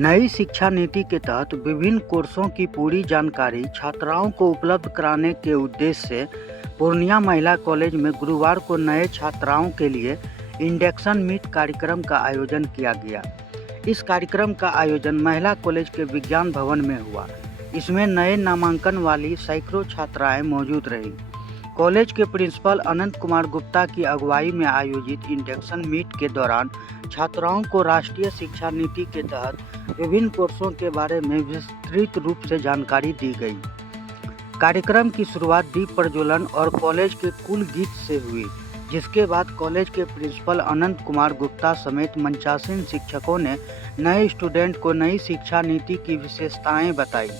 नई शिक्षा नीति के तहत विभिन्न कोर्सों की पूरी जानकारी छात्राओं को उपलब्ध कराने के उद्देश्य से पूर्णिया महिला कॉलेज में गुरुवार को नए छात्राओं के लिए इंडक्शन मीट कार्यक्रम का आयोजन किया गया। इस कार्यक्रम का आयोजन महिला कॉलेज के विज्ञान भवन में हुआ। इसमें नए नामांकन वाली सैकड़ों छात्राएं मौजूद रहीं। कॉलेज के प्रिंसिपल अनंत कुमार गुप्ता की अगुवाई में आयोजित इंडक्शन मीट के दौरान छात्राओं को राष्ट्रीय शिक्षा नीति के तहत विभिन्न कोर्सों के बारे में विस्तृत रूप से जानकारी दी गई। कार्यक्रम की शुरुआत दीप प्रज्वलन और कॉलेज के कुल गीत से हुई, जिसके बाद कॉलेज के प्रिंसिपल अनंत कुमार गुप्ता समेत मंचासीन शिक्षकों ने नए स्टूडेंट को नई शिक्षा नीति की विशेषताएं बताई।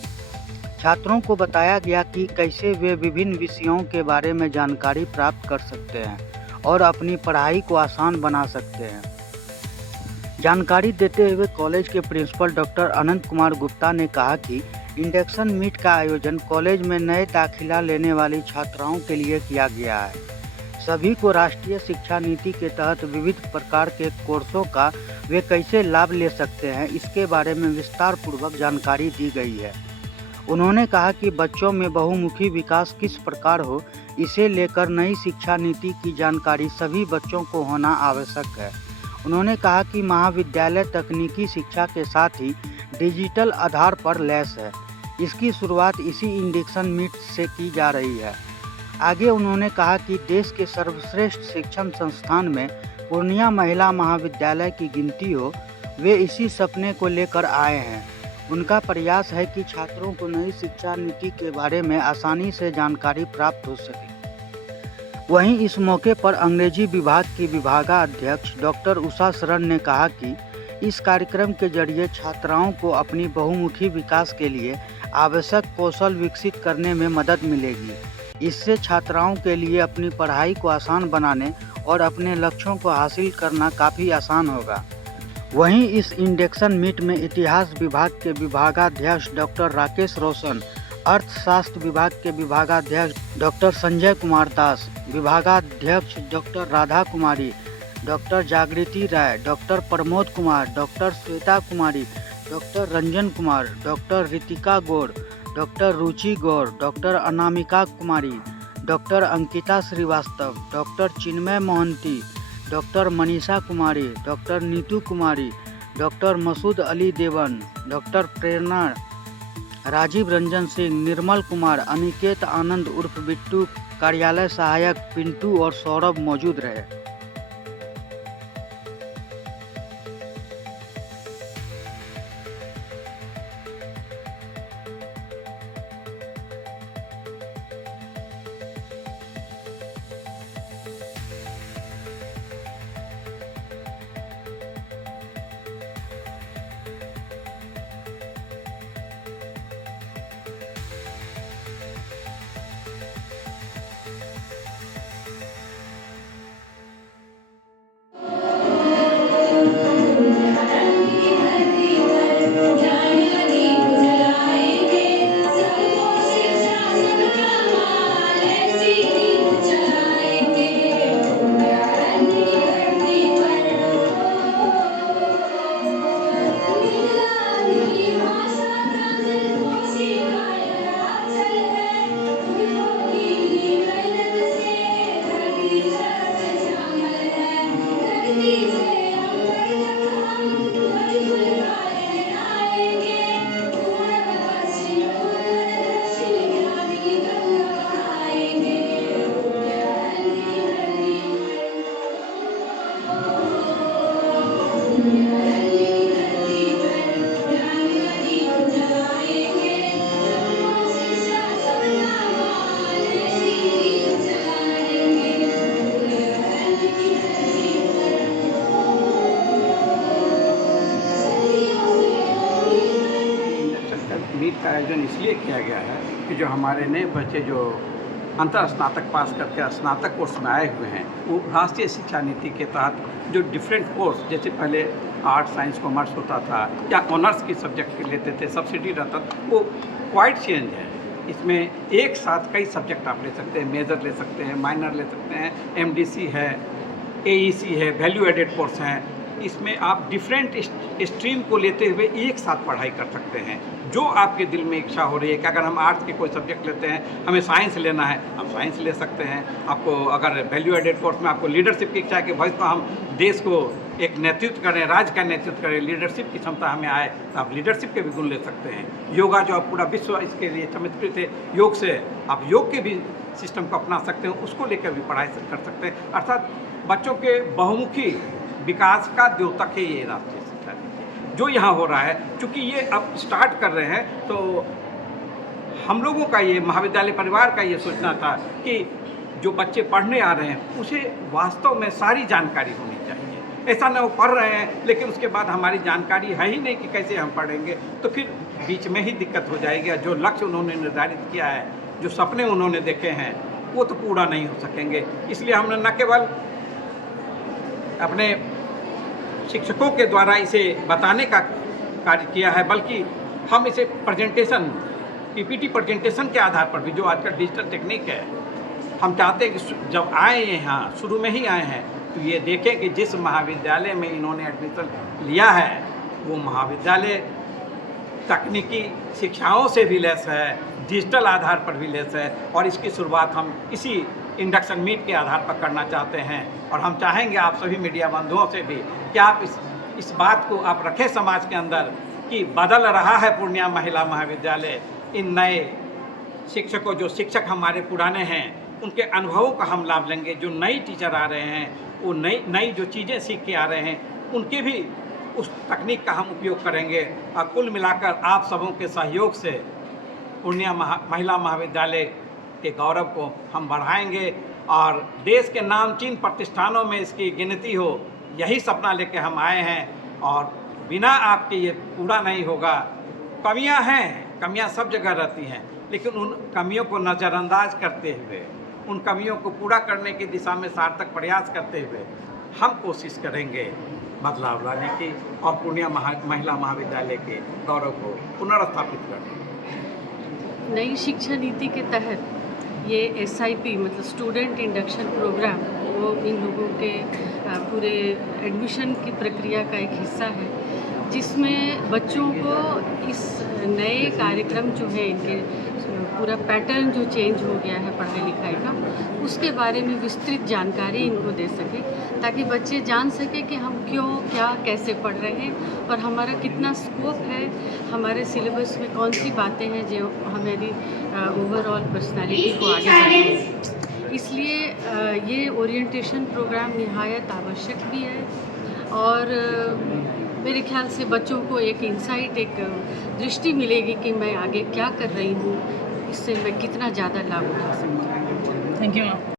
छात्रों को बताया गया कि कैसे वे विभिन्न विषयों के बारे में जानकारी प्राप्त कर सकते हैं और अपनी पढ़ाई को आसान बना सकते हैं। जानकारी देते हुए कॉलेज के प्रिंसिपल डॉक्टर अनंत कुमार गुप्ता ने कहा कि इंडक्शन मीट का आयोजन कॉलेज में नए दाखिला लेने वाली छात्राओं के लिए किया गया है। सभी को राष्ट्रीय शिक्षा नीति के तहत विविध प्रकार के कोर्सों का वे कैसे लाभ ले सकते हैं, इसके बारे में विस्तार पूर्वक जानकारी दी गई है। उन्होंने कहा कि बच्चों में बहुमुखी विकास किस प्रकार हो, इसे लेकर नई शिक्षा नीति की जानकारी सभी बच्चों को होना आवश्यक है। उन्होंने कहा कि महाविद्यालय तकनीकी शिक्षा के साथ ही डिजिटल आधार पर लैस है। इसकी शुरुआत इसी इंडक्शन मीट से की जा रही है। आगे उन्होंने कहा कि देश के सर्वश्रेष्ठ शिक्षण संस्थान में पूर्णिया महिला महाविद्यालय की गिनती हो, वे इसी सपने को लेकर आए हैं। उनका प्रयास है कि छात्रों को नई शिक्षा नीति के बारे में आसानी से जानकारी प्राप्त हो सके। वहीं इस मौके पर अंग्रेजी विभाग की विभागाध्यक्ष डॉक्टर उषा शरण ने कहा कि इस कार्यक्रम के जरिए छात्राओं को अपनी बहुमुखी विकास के लिए आवश्यक कौशल विकसित करने में मदद मिलेगी। इससे छात्राओं के लिए अपनी पढ़ाई को आसान बनाने और अपने लक्ष्यों को हासिल करना काफ़ी आसान होगा। वहीं इस इंडक्शन मीट में इतिहास विभाग के विभागाध्यक्ष डॉक्टर राकेश रोशन, अर्थशास्त्र विभाग के विभागाध्यक्ष डॉक्टर संजय कुमार दास, विभागाध्यक्ष doctor Radha Kumari, doctor Jagriti Rai, doctor Pramod Kumar, doctor Shweta Kumari, doctor Ranjan Kumar, doctor Ritika Gaur, doctor Ruchi Gaur, doctor Anamika Kumari, doctor Ankita Srivastava, doctor Chinmay Mohanty, doctor Manisha Kumari, doctor Neetu Kumari, doctor Masood Ali Dewan, doctor Prerna, Rajeev Ranjan Singh, Nirmal Kumar, Aniket Anand उर्फ बिट्टू, कार्यालय सहायक पिंटू और सौरभ मौजूद रहे। मीट का आयोजन इसलिए किया गया है कि जो हमारे नए बच्चे जो अंतर स्नातक पास करके स्नातक कोर्स में आए हुए हैं, वो राष्ट्रीय शिक्षा नीति के तहत जो डिफरेंट कोर्स, जैसे पहले आर्ट साइंस कॉमर्स होता था या ऑनर्स की सब्जेक्ट लेते थे, सब्सिडी रहता था, वो क्वाइट चेंज है। इसमें एक साथ कई सब्जेक्ट आप ले सकते हैं, मेजर ले सकते हैं, माइनर ले सकते हैं, एमडीसी है, एईसी है, वैल्यू एडेड कोर्स हैं, इसमें आप डिफरेंट स्ट्रीम को लेते हुए एक साथ पढ़ाई कर सकते हैं। जो आपके दिल में इच्छा हो रही है कि अगर हम आर्ट्स के कोई सब्जेक्ट लेते हैं, हमें साइंस लेना है, हम साइंस ले सकते हैं। आपको अगर वैल्यू एडेड कोर्स में आपको लीडरशिप की इच्छा है कि भविष्य में हम देश को एक नेतृत्व करें, राज्य का नेतृत्व करें, लीडरशिप की क्षमता हमें आए, तो आप लीडरशिप के भी गुण ले सकते हैं। योगा जो अब पूरा विश्व इसके लिए समर्पित है, योग से आप योग के भी सिस्टम को अपना सकते हैं, उसको लेकर भी पढ़ाई कर सकते हैं। अर्थात बच्चों के बहुमुखी विकास का द्योतक है ये राष्ट्रीय शिक्षा नीति जो यहाँ हो रहा है। चूँकि ये अब स्टार्ट कर रहे हैं, तो हम लोगों का ये महाविद्यालय परिवार का ये सोचना था कि जो बच्चे पढ़ने आ रहे हैं उसे वास्तव में सारी जानकारी होनी चाहिए। ऐसा ना वो पढ़ रहे हैं लेकिन उसके बाद हमारी जानकारी है ही नहीं कि कैसे हम पढ़ेंगे, तो फिर बीच में ही दिक्कत हो जाएगी। जो लक्ष्य उन्होंने निर्धारित किया है, जो सपने उन्होंने देखे हैं, वो तो पूरा नहीं हो सकेंगे। इसलिए हमने न केवल अपने शिक्षकों के द्वारा इसे बताने का कार्य किया है, बल्कि हम इसे प्रेजेंटेशन, पीपीटी प्रेजेंटेशन के आधार पर भी, जो आजकल डिजिटल टेक्निक है, हम चाहते हैं कि जब आए यहाँ शुरू में ही आए हैं तो ये देखें कि जिस महाविद्यालय में इन्होंने एडमिशन लिया है वो महाविद्यालय तकनीकी शिक्षाओं से भी लैस है, डिजिटल आधार पर भी लैस है। और इसकी शुरुआत हम इसी इंडक्शन मीट के आधार पर करना चाहते हैं। और हम चाहेंगे आप सभी मीडिया बंधुओं से भी कि आप इस बात को आप रखें समाज के अंदर कि बदल रहा है पूर्णिया महिला महाविद्यालय। इन नए शिक्षकों, जो शिक्षक हमारे पुराने हैं, उनके अनुभवों का हम लाभ लेंगे। जो नई टीचर आ रहे हैं, वो नई जो चीज़ें सीख के आ रहे हैं, उनके भी उस तकनीक का हम उपयोग करेंगे। और कुल मिलाकर आप सबों के सहयोग से पूर्णिया महिला महाविद्यालय के गौरव को हम बढ़ाएंगे और देश के नामचीन प्रतिष्ठानों में इसकी गिनती हो, यही सपना लेके हम आए हैं। और बिना आपके ये पूरा नहीं होगा। कमियां हैं, कमियां सब जगह रहती हैं, लेकिन उन कमियों को नज़रअंदाज करते हुए, उन कमियों को पूरा करने की दिशा में सार्थक प्रयास करते हुए हम कोशिश करेंगे बदलाव लाने की और पूर्णिया महिला महाविद्यालय के गौरव को पुनर्स्थापित करने की। नई शिक्षा नीति के तहत ये SIP मतलब स्टूडेंट इंडक्शन प्रोग्राम, वो इन लोगों के पूरे एडमिशन की प्रक्रिया का एक हिस्सा है, जिसमें बच्चों को इस नए कार्यक्रम जो है, इनके पूरा पैटर्न जो चेंज हो गया है पढ़ाई लिखाई का, उसके बारे में विस्तृत जानकारी इनको दे सके, ताकि बच्चे जान सके कि हम क्यों, क्या, कैसे पढ़ रहे हैं और हमारा कितना स्कोप है, हमारे सिलेबस में कौन सी बातें हैं जो हमारी ओवरऑल पर्सनालिटी को आगे बढ़ाएं। इसलिए ये ओरिएंटेशन प्रोग्राम निहायत आवश्यक भी है और मेरे ख्याल से बच्चों को एक इंसाइट, एक दृष्टि मिलेगी कि मैं आगे क्या कर रही हूँ, इससे मैं कितना ज़्यादा लाभ उठा सकती हूँ। Thank you ma'am.